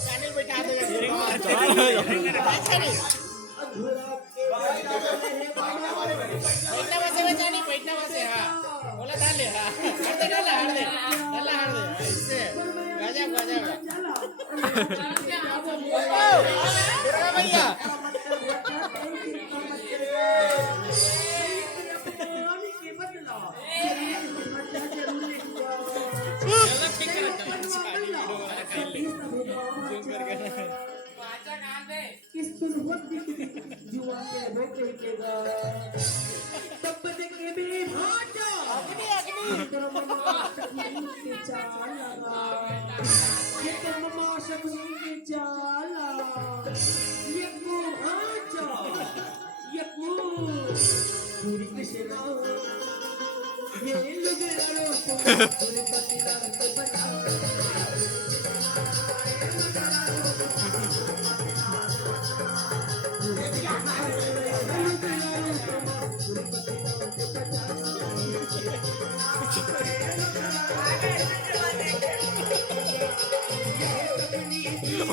चैनल बैठा देगा बैठना बसे बचा नहीं बैठना बसे हाँ बोला डाल ले हाँ हट दे हार दे इससे गजब भैया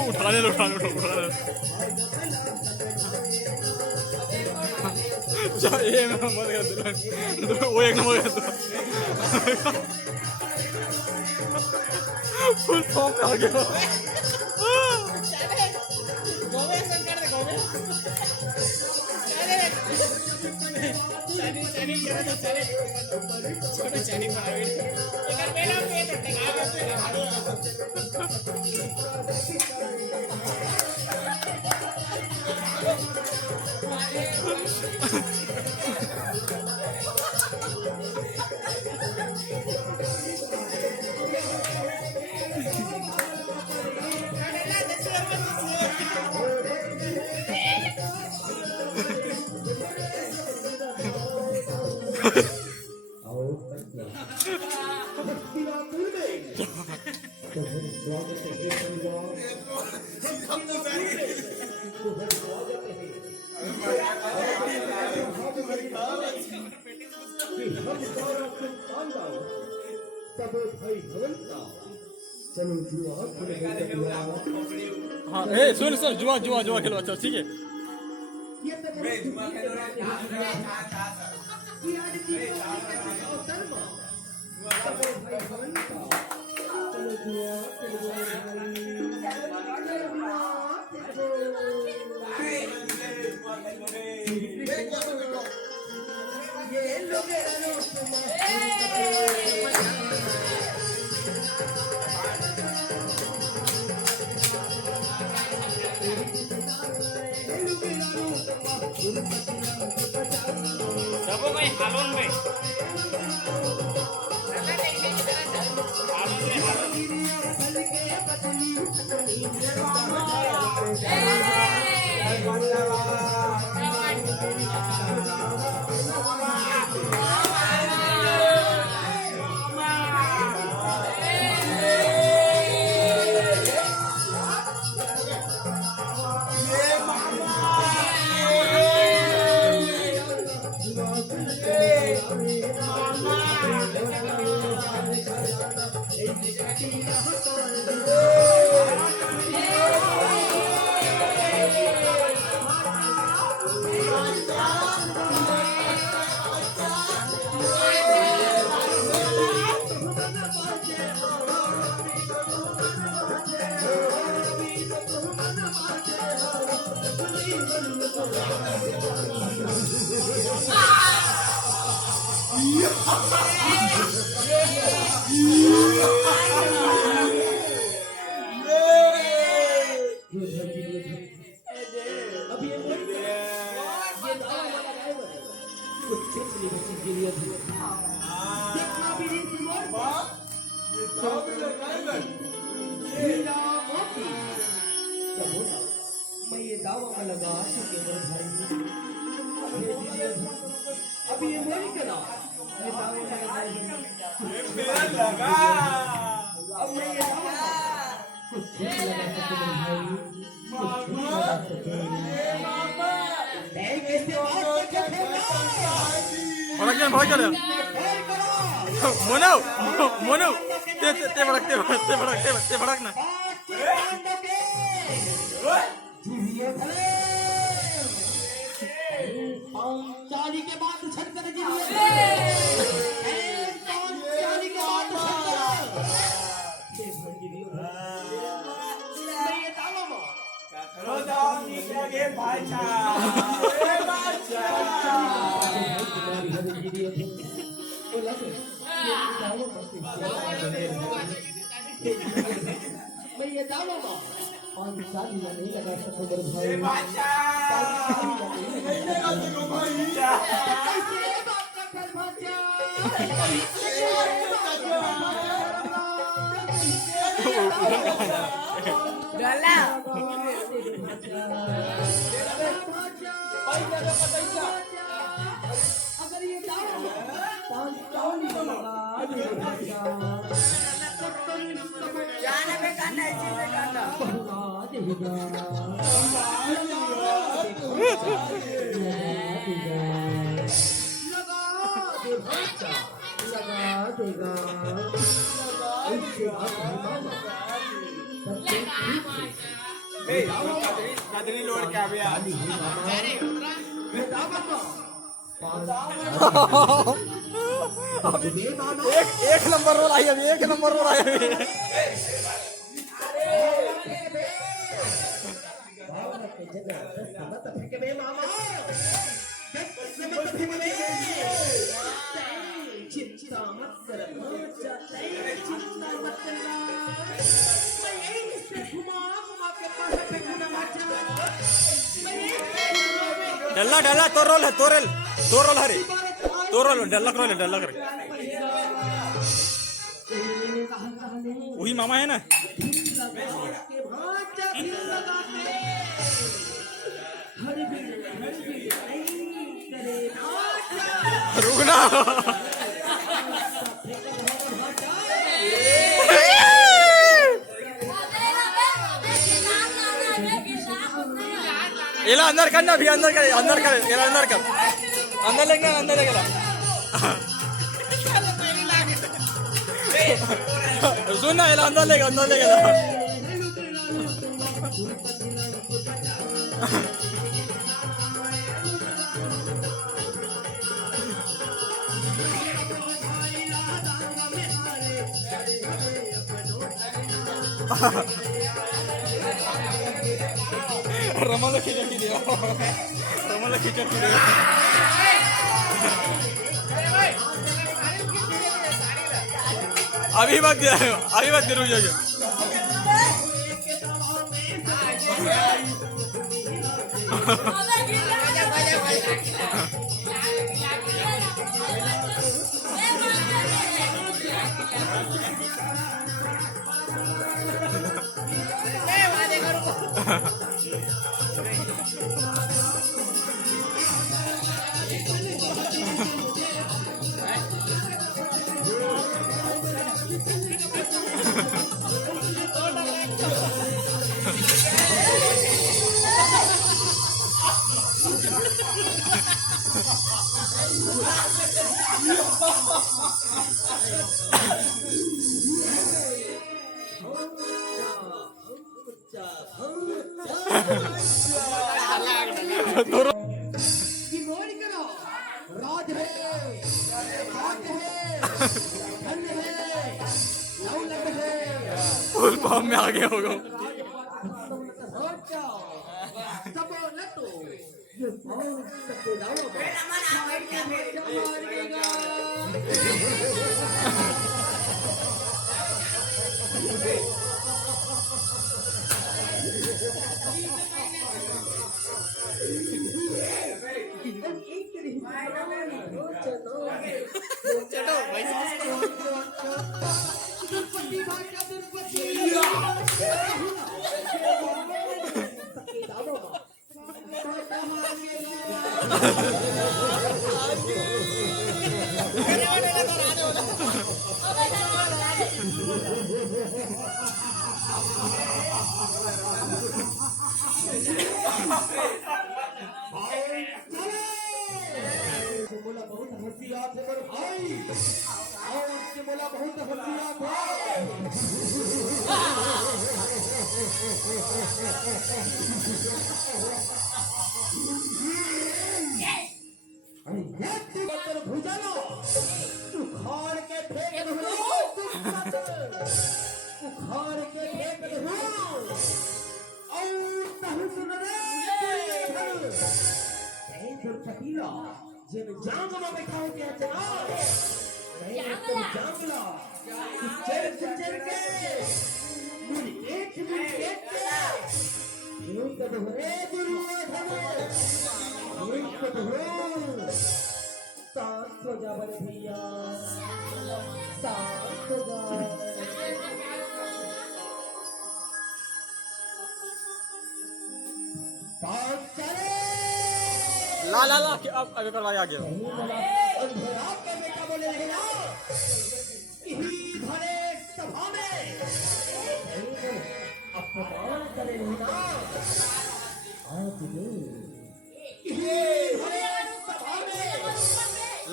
उठा ले ये मत कर वो एक नंबर कर फुल फॉर्म पे आ गया हाँ ए सुन जुआ खेलो अच्छा ठीक है सबो भाई हालोन में मैं ये दावा में लगा कि भाई अभी ये वही करा ये दावा में लगा अब मैं ये दावा कुछ ठीक लगा सकते भाई भड़क गया मोनव मोनव ते भडक ना चाली के बाद छक्कर जीत चाली के बाद मैं ये डालूंगा और शादी में नहीं लगा सकता मेरे भाई अगर ये जाने में करना है चीजें करना कदरी लोड क्या भी एक नंबर रोल आई अभी एक नंबर रोल आई अभी चिंता मत कर डल्ला डल्ला तो रोल है तो रोल हरे तो रोल डल्ला करे वही मामा है ना रुकना इला अंदर करना भी अंदर कर इला अंदर कर अंदर लेगा सुनना इला अंदर लेगा रमाला खिचड़ी दिया अभी बात रुक जाएगा फुल फॉर्म में आ गया होगा चलो भाई बोला बहुत हंसी आप भाई आणि एक तर भुजाला उखाड़ के फेंक दूं उखाड़ के फेंक दूं और नहीं सुन रे तो चकीला जिन जांग में बैठा हो गया जनाब नहीं तुम जांगला चल चल के मुझे एक के यूं तो रे दुर्योधन शांत हो जा बड़े भैया शांत हो जा बात चले ला ला ला अब आगे करवा आगे अंधेरा के बेटा बोले रहे ना यही भरे सभा में अपमान करे रहे ना आज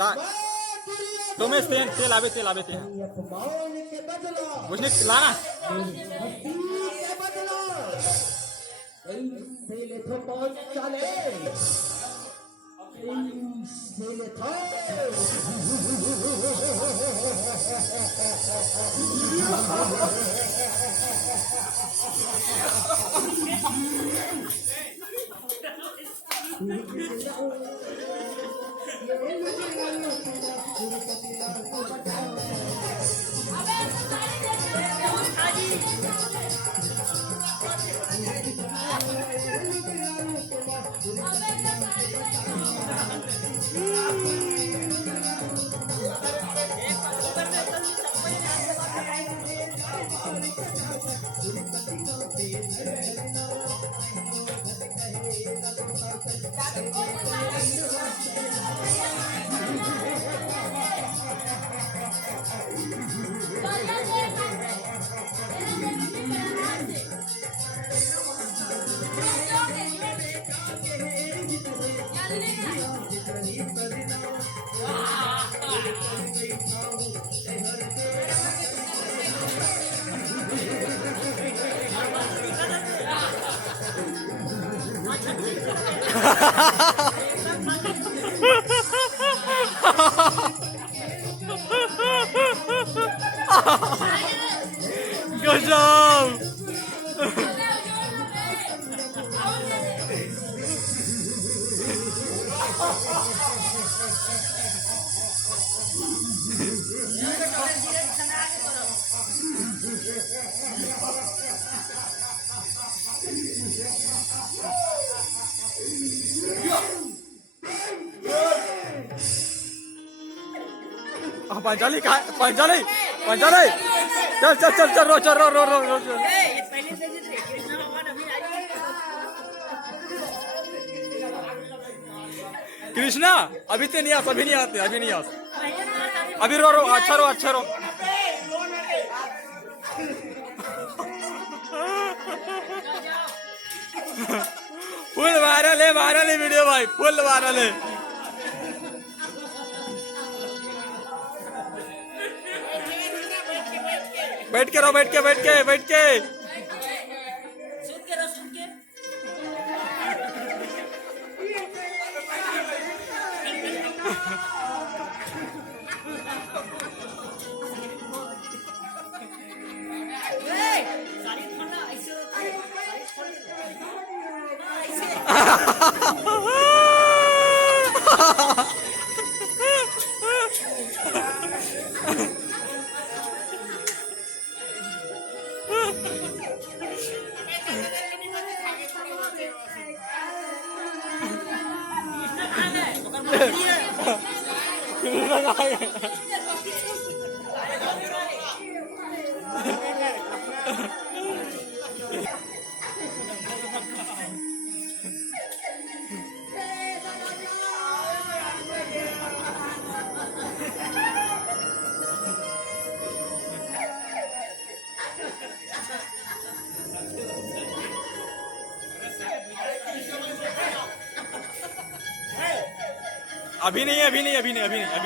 ला तुम्हें तेल आवे ते अपमान के बदला मुझे लाना हस्ती के बदला से ले तो पहुंच चले से ले तो गजब पंचाली कहा पंचाली चल चल चल चल रो चल रो रो रो रो चल। कृष्णा अभी तो नहीं आते अभी नहीं आते अभी नहीं आते अभी रो रो अच्छा रो अच्छा रो फुल वायरल है वीडियो भाई फुल वायरल है बैठ के रहो बैठ के अभी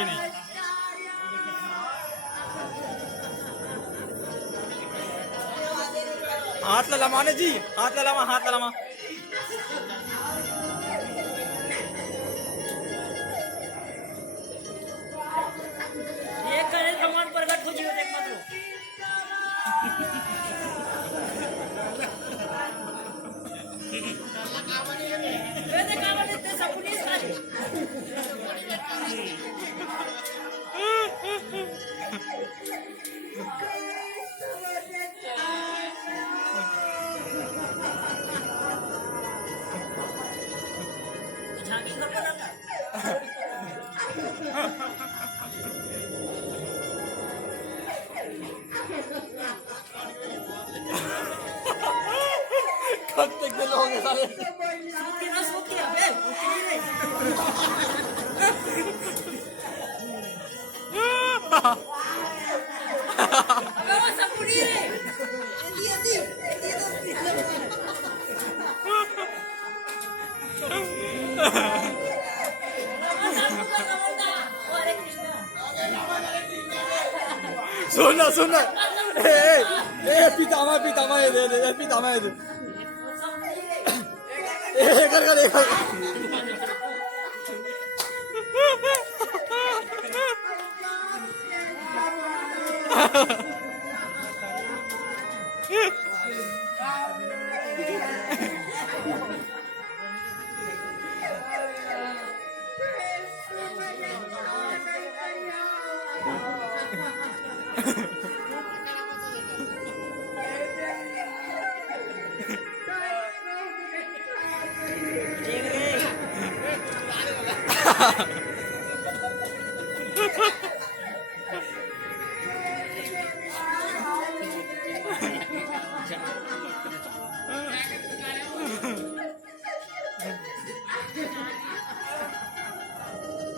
नहीं हाथ ला लमाने जी, हाथ ला लमा, हाथ ला लमा। ये करे भगवान प्रकट हो जीव देख मात्र ये देख आवडे ते सपुनीच खाली झांकी नको नका कब तक के लोग हैं सारे? सूती ना बे उतरी रे अबे वो सपुनी रे हरे कृष्ण सुनना सुनना पितामा पितामा ये दे पितामा ये दे कर कर कर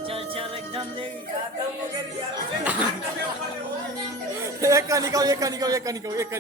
चल चल एकदम दे एक का निकाल एक का निकाल एक का निकाल एक का